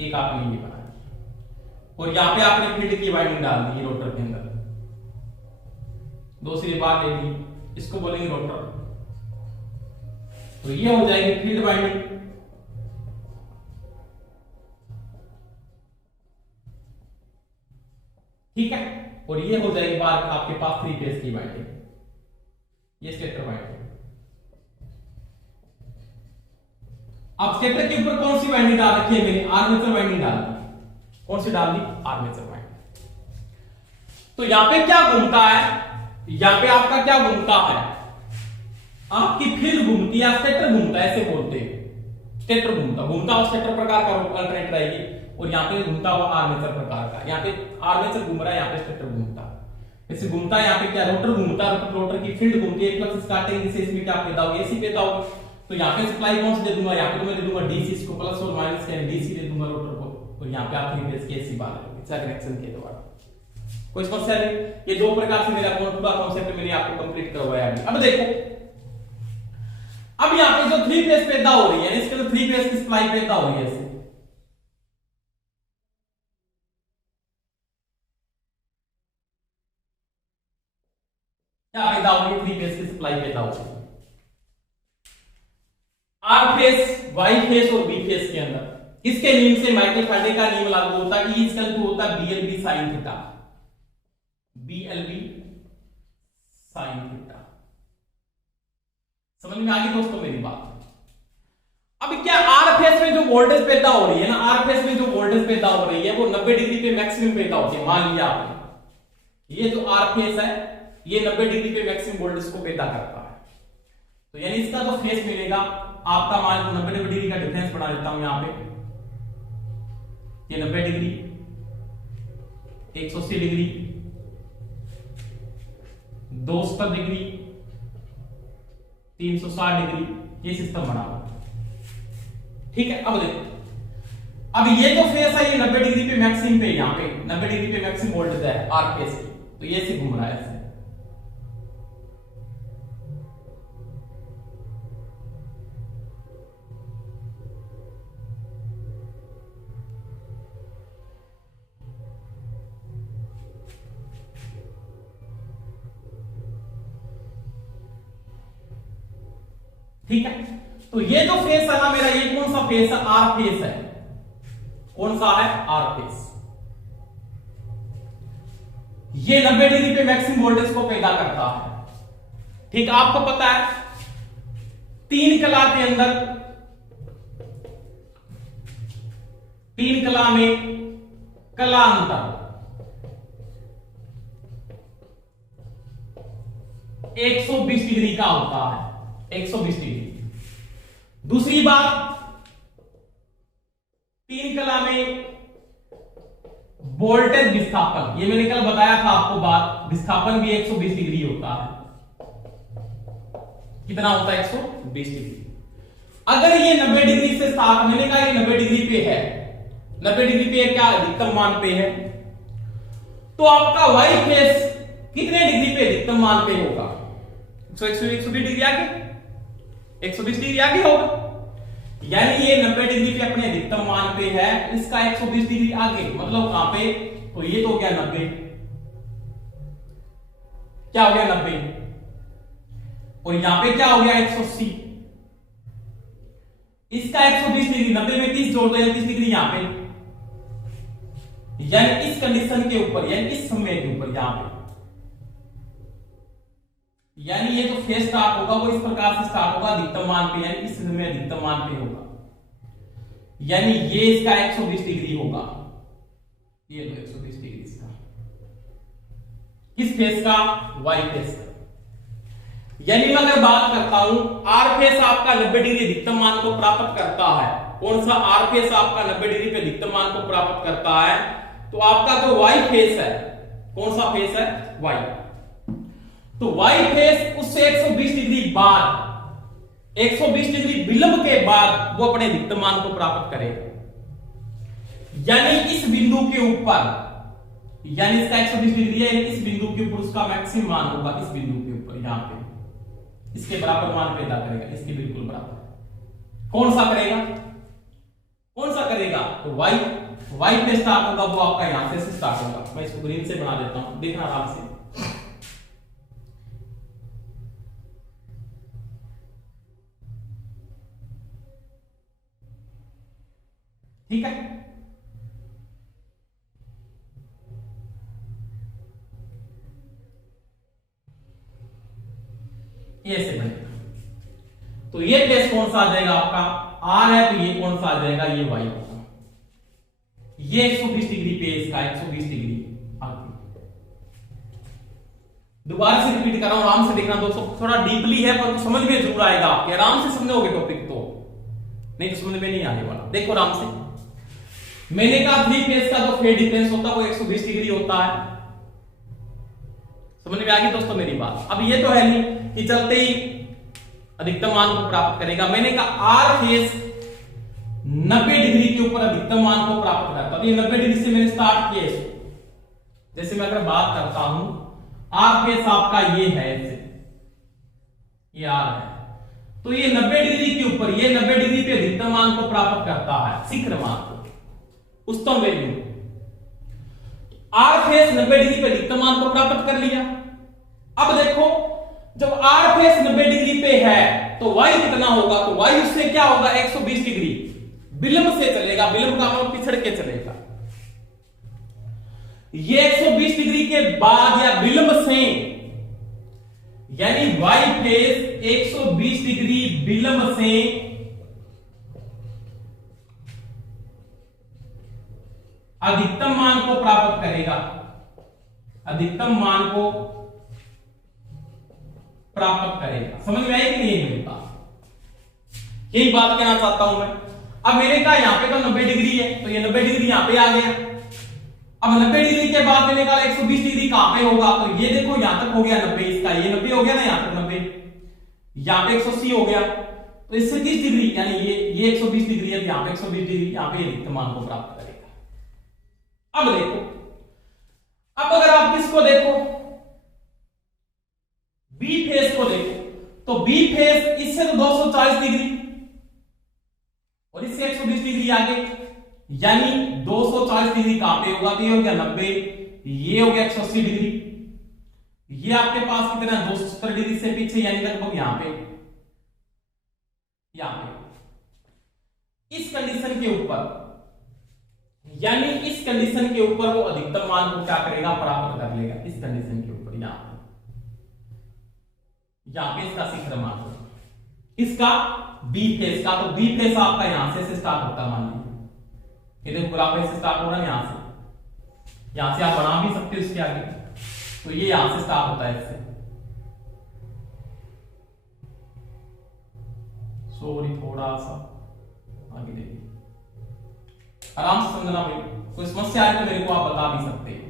एक आपने ये बना लिया, और यहां पे आपने फील्ड की वाइंडिंग डाल दी रोटर के अंदर, दूसरी बात ले ली, इसको बोलेंगे रोटर। तो ये हो जाएगी फील्ड वाइंडिंग। ठीक है, और ये हो जाएगी बात आपके पास 3 फेज की वाइंडिंग, ये स्टेटर वाइंडिंग। अब स्टेटर के ऊपर कौन सी वाइंडिंग डाल रखी है मैंने, आर्मेचर वाइंडिंग डाल दी। कौन सी डाल दी, आर्मेचर वाइंडिंग। तो यहां पे क्या घूमता है, यहां पे आपका क्या घूमता है, आपकी फील्ड घूमती है, स्टेटर घूमता है, ऐसे बोलते हैं स्टेटर घूमता और स्टेटर प्रकार का अल्टरनेटर है ये, और यहाँ पे घूमता हुआ आर्मेचर प्रकार का, यहाँ पे आर्मेचर घूम रहा है, यहाँ पे स्टेटर घूमता है। जैसे घूमता है यहाँ पे क्या, रोटर घूमता है, रोटर की फील्ड घूमती है, फ्लक्स स्टार्टिंग से इसमें क्या पैदा होगी, एसी पैदा होगी। तो यहाँ पे सप्लाई कौन सी दे दूंगा, यहाँ पे तो मैं दे दूंगा डीसी, इसको प्लस और माइनस के डीसी दे दूंगा रोटर को, और यहाँ पे आप 3 फेज की एसी बात करोगे कनेक्शन के द्वारा। कोई समस्या नहीं, ये 2 प्रकार से मेरा पूरा कॉन्सेप्ट मैंने आपको कंप्लीट करवाया है। अब देखो, अब यहाँ पे जो 3 फेज पैदा हो रही है, इसके अंदर 3 फेज की सप्लाई पैदा हो रही है, क्या पैदा हो रही है, 3 फेज की सप्लाई पैदा हो रही है। आर फेज, वाई फेज और बी फेज के अंदर इसके नियम से माइकल फैराडे का नियम लागू होता है कि इसका टू होता है BLB sine theta, BLB sine theta. समझ में आ गई दोस्तों मेरी बात। अब क्या आर फेज में जो वोल्टेज पैदा हो रही है ना, आर फेज में जो वोल्टेज पैदा हो रही है वो 90 डिग्री पे मैक्सिमम पैदा होती है। मान लिया आपने ये जो आर फेज है ये 90 डिग्री पे मैक्सिमम वोल्टेज को पैदा करता है, तो यानी इसका जो फेज मिलेगा आपका, मान लो 90 डिग्री का डिफरेंस बना देता हूं यहां पे, ये 90 डिग्री, 180 डिग्री, 270 डिग्री, 360 डिग्री, ये सिस्टम बना हुआ। ठीक है, अब देखो, अब ये जो फेस है ये 90 डिग्री पे मैक्सिमम पे, यहां पे 90 डिग्री पे मैक्सिमम वोल्टेज है आर फेस की, तो ये से घूम रहा है ऐसे। ठीक है, तो ये जो फेस है ना मेरा, ये कौन सा फेस है, आर फेस है। कौन सा है, आर फेस। ये 90 डिग्री पे मैक्सिमम वोल्टेज को पैदा करता है। ठीक, आपको पता है 3 कला के अंदर, 3 कला में कला अंतर 120 डिग्री का होता है, 120 डिग्री। दूसरी बात, 3 कला में वोल्टेज विस्थापन, ये मैंने कल बताया था आपको बात, विस्थापन भी 120 डिग्री होता है। कितना होता है, 120 डिग्री। अगर ये 90 डिग्री से स्टार्ट, मैंने कहा ये 90 डिग्री पे है, 90 डिग्री पे क्या अधिकतम मान पे है, तो आपका वाई फेस कितने डिग्री पे अधिकतम मान पे होगा, 120 डिग्री आगे, 120 डिग्री आगे होगा। यानी ये 90 डिग्री पे अपने अधिकतम मान पे है, इसका 120 डिग्री आगे, मतलब कहां पे, तो ये तो हो गया 90, क्या हो गया 90, और यहां पे क्या हो गया 180, इसका 120 डिग्री, 90 में 30 जोड़ दो, 30 डिग्री यहां पे, यानी इस कंडीशन के ऊपर, यानी इस समय के ऊपर यहां पे, यानी ये जो फेज स्टार्ट होगा वो इस प्रकार से स्टार्ट होगा अधिकतम मान पे, यानी इस समय अधिकतम मान पे होगा, यानी ये इसका 120 डिग्री होगा, ये लो 120 डिग्री इसका, किस फेज का, वाई फेज का। यानी मैं अगर बात करता हूं आर फेस आपका 90 डिग्री अधिकतम मान को प्राप्त करता है, कौन सा आर फेस आपका 90 डिग्री पे अधिकतम मान को प्राप्त करता है, तो आपका जो वाई फेस है, कौन सा फेस है, वाई, तो वाई फेस उससे 120 डिग्री बाद, 120 डिग्री विलंब के बाद वो अपने अधिकतम मान को प्राप्त करेगा। यानी इस बिंदु के ऊपर, यानी इसका 120 डिग्री है, इस बिंदु के ऊपर उसका मैक्सिमम मान होगा, इस बिंदु के ऊपर यहां पे इसके बराबर मान पैदा करेगा, इसके बिल्कुल बराबर। कौन सा करेगा, कौन सा करेगा, तो वाई, वाई पे स्टार्ट होगा, वो आपका यहां से स्टार्ट होगा। मैं इसको ग्रीन से बना देता हूं, देखना आराम से। ठीक है, ये ऐसे बनेगा। तो ये फेस कौन सा आ जाएगा आपका, आर है, तो ये कौन सा आ जाएगा, ये वाई होगा। ये 120 डिग्री पे इसका 120 डिग्री आती। दोबारा से रिपीट कर रहा हूं, आराम से देखना दोस्तों, थोड़ा डीपली है पर समझ में जरूर आएगा आपके, आराम से समझोगे टॉपिक तो, नहीं तो समझ में नहीं आने वाला। देखो आराम से, मैंने कहा थ्री फेस का जो फेज डिफरेंस होता है वो 120 डिग्री होता है। समझ में आ गई दोस्तों मेरी बात। अब ये तो है नहीं कि चलते ही अधिकतम मान को प्राप्त करेगा। मैंने कहा आर फेस 90 डिग्री के ऊपर अधिकतम मान को प्राप्त करता है। तो ये 90 डिग्री से मैंने स्टार्ट किया इसको। जैसे मैं अगर बात करता हूं, आर फेस आपका ये है, ऐसे ये आर है, तो ये 90 डिग्री के ऊपर, ये 90 डिग्री पे अधिकतम मान को प्राप्त करता है, शिखर मान को, उच्चतम वैल्यू। आर फेस 90 डिग्री पे अधिकतम मान को प्राप्त कर लिया। अब देखो, जब आर फेस 90 डिग्री पे है तो वाई कितना होगा, तो वाई उससे क्या होगा, 120 डिग्री विलंब से चलेगा। विलंब का मतलब पिछड़ के चलेगा। ये 120 डिग्री के बाद या विलंब से, यानी वाई फेस 120 डिग्री विलंब से अधिकतम मान को प्राप्त करेगा, अधिकतम मान को प्राप्त करेगा। समझ में आई कि नहीं मेरी बात? यही बात कहना चाहता हूं मैं। अब मैंने कहा यहां पे तो 90 डिग्री है, तो ये 90 डिग्री यहां पे आ गया। अब 90 डिग्री के बाद मैंने कहा 120 डिग्री कहां पे होगा, तो ये देखो यहां तक हो गया 90, इसका ये 90 हो गया ना, यहां तक 90, यहां पे 180 हो गया, तो इससे 30 डिग्री, यानी ये 120 डिग्री है, यहां पे 120 डिग्री, यहां पे अधिकतम मान को प्राप्त करेगा। अब देखो, अब अगर आप किसको देखो, बी फेस को देखो, तो बी फेस इससे तो 240 डिग्री और इससे 120 डिग्री आगे, यानी 240 डिग्री कहां पे होगा, तो ये हो गया 90, ये हो गया 180 डिग्री, ये आपके पास कितना 270 डिग्री से पीछे, यानी लगभग यहां पे, यहां पे इस कंडीशन के ऊपर, यानी इस कंडीशन के ऊपर वो अधिकतम मान को क्या करेगा, प्राप्त कर लेगा। इस कंडीशन के ऊपर यहां पे इसका शिखर मान होगा, इसका बी फेस का, तो बी फेस आपका यहां से स्टार्ट होता है, मान लीजिए ये देखो ग्राफ से स्टार्ट हो रहा है, यहां से आप बना भी सकते हो इसके आगे, तो ये यहां से स्टार्ट होता है इससे। सॉरी थोड़ा सा आगे देखिए, आराम से समझना भाई, कोई समस्या है तो मेरे को आप बता भी सकते हैं।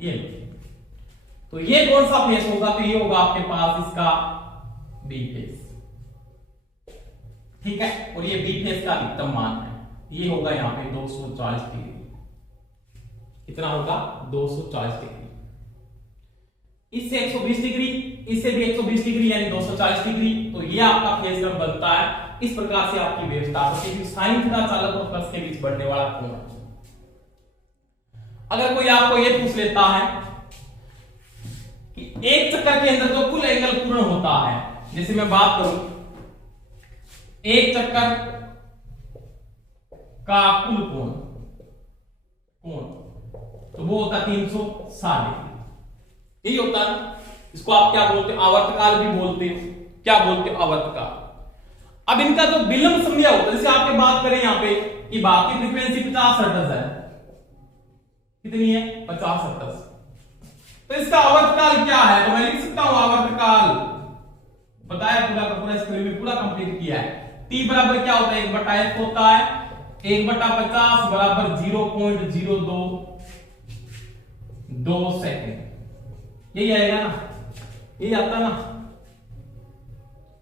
ये तो ये कौन सा फेस होगा, तो ये होगा आपके पास इसका बी फेस, ठीक है। और ये बी फेस का अधिकतम मान है, ये होगा यहां पे 240 डिग्री, कितना होगा 240 डिग्री, इससे 120 डिग्री, इससे भी 120 डिग्री, यानी 240 डिग्री, तो ये आपका फेस कोण बनता है। इस प्रकार से आपकी वेव स्टार्ट होती है, साइन थीटा चालक और प्लस के बीच बढ़ने वाला कोण। अगर कोई आपको ये पूछ लेता है कि एक चक्कर के अंदर जो कुल एंगल पूर्ण होता है, जैसे मैं बात करूं एक चक्कर का कुल कोण, तो वो होता है 360 डिग्री, यही होता है। इसको आप क्या बोलते हो, आवर्तकाल भी बोलते हो। क्या बोलते हो, आवर्तकाल। अब इनका जो विलंब समय होता है, जैसे आपके बात करें यहां पे कि बाकी फ्रीक्वेंसी 50 हर्ट्ज है, कितनी है, 50 हर्ट्ज। तो इसका आवर्तकाल क्या है, तो मैं लिख सकता हूं आवर्तकाल, बताया पूरा का पूरा स्क्रीन में पूरा कंप्लीट किया है। टी बराबर क्या होता है, 1/f होता है, 1/50 बराबर 0.022 सेकंड। यही आएगा ना, यही आता ना,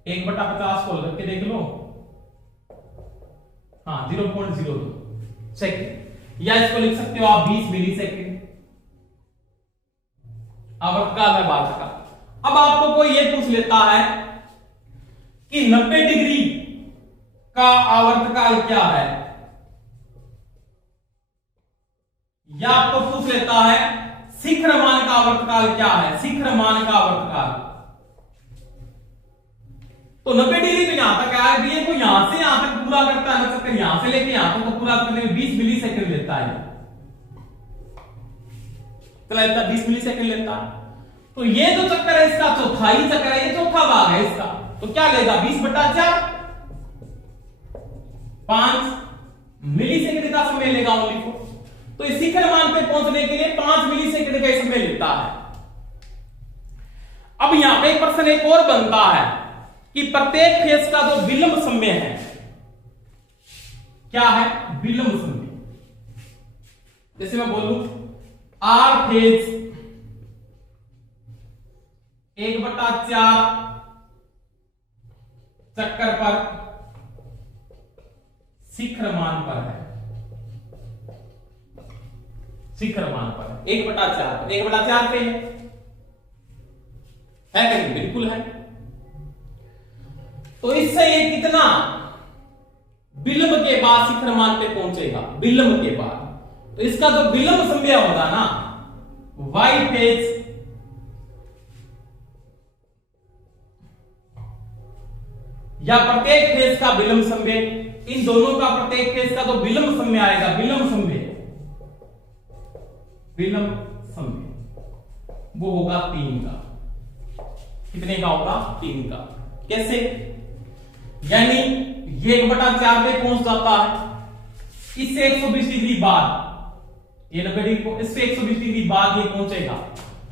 1/50 को करके देख लो, हाँ 0.02 सेकंड, या इसको लिख सकते हो आप 20 मिली सेकंड। आवर्तकाल है बात का। अब आपको कोई ये पूछ लेता है कि 90 डिग्री का आवर्तकाल क्या है, या आपको पूछ लेता है शिखरमान का आवर्तकाल क्या है, शिखरमान का आवर्तकाल। तो 90 डिग्री तो यहां तक है, ये को यहां से यहां तक पूरा करता है, मतलब यहां से लेके यहां तक तो पूरा करने में 20 मिली सेकंड लेता है, चला इतना 20 मिली सेकंड लेता है। तो ये जो चक्कर है इसका चौथाई चक्कर है, ये चौथा भाग है इसका, तो क्या लेगा, 20/4, 5 मिली सेकंड का समय लेगा ओनली को। तो इस शिखर मान पे पहुंचने के लिए 5 मिली सेकंड का समय लेता है। अब यहां पे प्रश्न एक और बनता है कि प्रत्येक फेज का जो विलंब समय है, क्या है, विलंब समय। जैसे मैं बोलूं आर फेज 1/4 चक्कर पर शिखर मान पर है, शिखर मान पर 1/4, 1/4 पे है कहीं, बिल्कुल है। तो इससे ये कितना विलंब के बाद शिखर मान पे पहुंचेगा, विलंब के बाद। तो इसका जो विलंब समय होगा ना, वाई फेज या प्रत्येक फेज का विलंब समय, इन दोनों का प्रत्येक फेज का जो विलंब समय आएगा, विलंब समय, विलंब समय वो होगा 3 का। कितने का होगा, 3 का। कैसे, यानी ये 1/4 पे पहुंच जाता है, इससे 120 डिग्री बाद, ये 90 डिग्री को इससे 120 डिग्री बाद ये पहुंचेगा।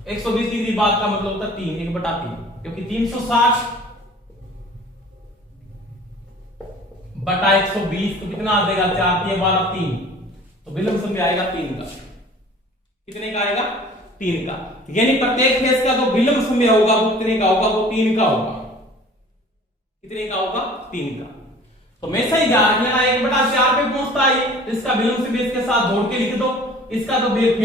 120 डिग्री बाद का मतलब होता है 3, 1/3, क्योंकि 360 बटा 120 तो कितना आ जाएगा, 4 3 12 3, तो विलंब समय आएगा 3 का। कितने का आएगा, 3 का। यानी प्रत्येक फेज का जो विलंब समय होगा वो कितने का होगा, वो 3 का होगा। कितने का होगा, 3 का। तो हमेशा ही ध्यान रखना, 1/4 पे पहुंचता है, इसका विलंब समय इसके साथ जोड़ के लिख दो। इसका तो फेज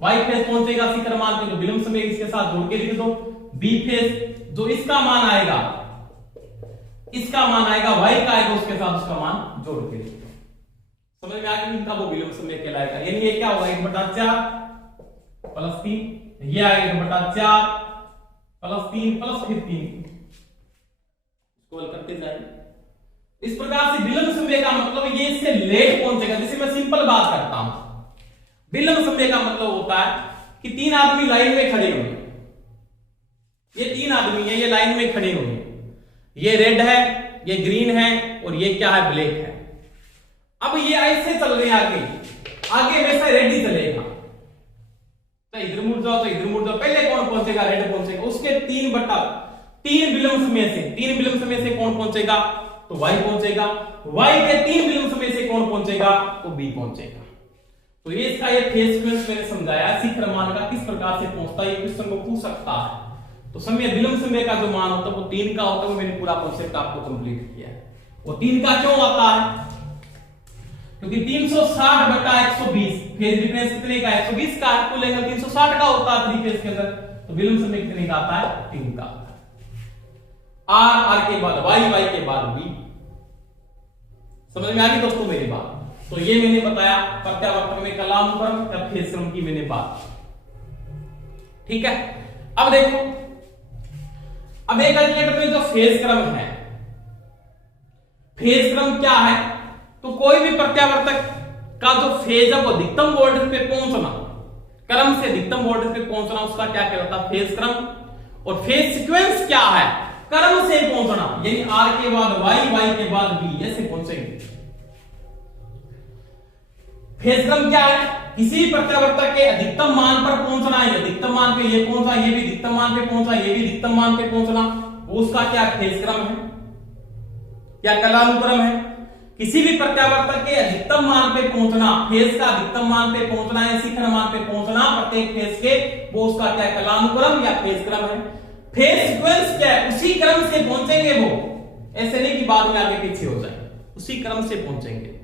वाई फेज पहुंचेगा शिखर मान पे, तो विलंब समय इसके साथ जोड़ के लिख दो। बी फेज जो इसका मान आएगा, इसका मान आएगा, वाई का आएगा, उसके साथ उसका मान जोड़ के लिख दो। समझ में आ गया, इनका वो विलंब समय कहलाएगा। यानी ये क्या होगा, 1/4 प्लस 3, ये आएगा 1/4 प्लस 3 प्लस फिर 3, इसको करके जाएंगे। इस प्रकार से विलंब समय का मतलब ये इससे लेट पहुंचेगा। जैसे मैं सिंपल बात करता हूं, विलंब समय का मतलब होता है कि 3 आदमी लाइन में खड़े होंगे, ये 3 आदमी है, ये लाइन में खड़े होंगे, ये रेड है, ये ग्रीन है, और ये क्या है, ब्लैक है। अब ये ऐसे चल रहे हैं आगे, आगे वैसे रेड ही चलेगा, तो इधर मुड़ जाओ तो इधर मुड़ जाओ, पहले कौन पहुंचेगा, रेड पहुंचेगा। उसके 3 विलंब समय से, 3 विलंब समय से कौन पहुंचेगा, तो वाई पहुंचेगा। वाई के 3 विलंब समय से कौन पहुंचेगा, तो बी पहुंचेगा। तो ये इसका ये फेज सीक्वेंस मैंने समझाया, शिखर मान का किस प्रकार से पहुंचता है, ये क्वेश्चन को पूछ सकता है। तो समय विलंब समय का जो मान होता है वो 3 का होता है, वो मैंने पूरा कॉन्सेप्ट आपको कंप्लीट किया है। वो 3 का क्यों आता है, क्योंकि 360 बटा 120 फेज डिफरेंस कितने का, 120 का, कुल एंगल 360 का होता है 3 फेज के अंदर। तो विलंब समय कितने का आता है, 3 का। आर के बाद वाई, वाई के बाद बी। समझ में आ गई दोस्तों मेरी बात। तो ये मैंने बताया प्रत्यावर्तन में कलानुक्रम या फेज क्रम की मैंने बात, ठीक है। अब देखो, अब एक कैलकुलेटर में जो फेज क्रम है, फेज क्रम क्या है, तो कोई भी प्रत्यावर्तक का जो फेज है वो अधिकतम वोल्टेज पे पहुंचना, क्रम से अधिकतम वोल्टेज पे पहुंचना, उसका क्या कहलाता है, फेज क्रम। और फेज सीक्वेंस क्या है? क्रम से पहुंचना, यानी आर के बाद वाई, वाई के बाद बी, ऐसे पहुंचेंगे। फेज क्रम क्या है? किसी प्रत्यावर्तक के अधिकतम मान पर पहुंचना है, अधिकतम मान पे ये पहुंचा, ये भी अधिकतम मान पे पहुंचा, ये भी अधिकतम मान पे पहुंचना, उसका क्या फेज क्रम है, क्या कालानुक्रम है? किसी भी प्रत्यावर्तक के अधिकतम मान पे पहुंचना, फेज का अधिकतम मान पे पहुंचना है, शिखर मान पे पहुंचना प्रत्येक फेज के, वो उसका क्या कालानुक्रम या फेज क्रम है। फेज सीक्वेंस क्या है? उसी क्रम से पहुंचेंगे वो, ऐसे नहीं कि बाद में आगे पीछे हो जाए, उसी क्रम से पहुंचेंगे।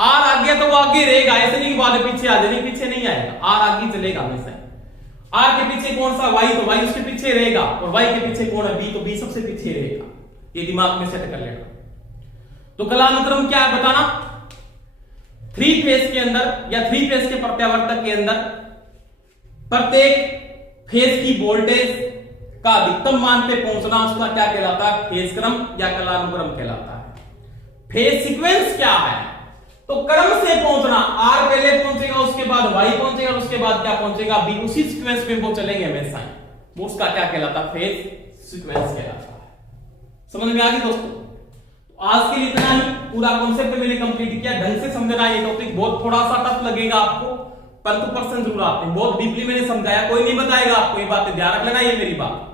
आर आ गया तो वो आगे रहेगा, ऐसे नहीं कि बाद में पीछे आ जाए, पीछे नहीं आएगा, आर आगे चलेगा हमेशा। आर के पीछे कौन सा? वाई, तो वाई उसके पीछे रहेगा, और वाई के पीछे कौन है? बी, तो बी सबसे पीछे रहेगा। ये दिमाग में सेट कर लेना। तो कालानुक्रम क्या है बताना? 3 फेज के अंदर या 3 फेज के प्रत्यावर्तक के अंदर प्रत्येक फेज की वोल्टेज का अधिकतम मान पे पहुंचना, उसका क्या कहलाता है? फेज क्रम या कालानुक्रम कहलाता है। फेज सीक्वेंस क्या है? तो क्रम से पहुंचना, आर पहले पहुंचेगा, उसके बाद वाई पहुंचेगा, उसके बाद क्या पहुंचेगा? बी, उसी सीक्वेंस में वो चलेंगे हमेशा, वो उसका क्या कहलाता है? फेज सीक्वेंस कहलाता है। समझ में आ गई दोस्तों? आज के लिए इतना ही, पूरा कॉन्सेप्ट मैंने कंप्लीट किया। ढंग से समझना ये टॉपिक, बहुत थोड़ा सा टफ लगेगा आपको, परंतु पर्सन जरूर आते हैं। बहुत डीपली मैंने समझाया, कोई नहीं बताएगा आपको, ये बातें ध्यान रख लेना, ये मेरी बात।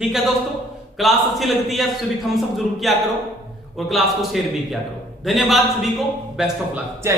ठीक है दोस्तों, क्लास अच्छी लगती है सभी थम्स अप जरूर किया करो और क्लास को शेयर भी किया करो। धन्यवाद सभी को, बेस्ट ऑफ लक, जय।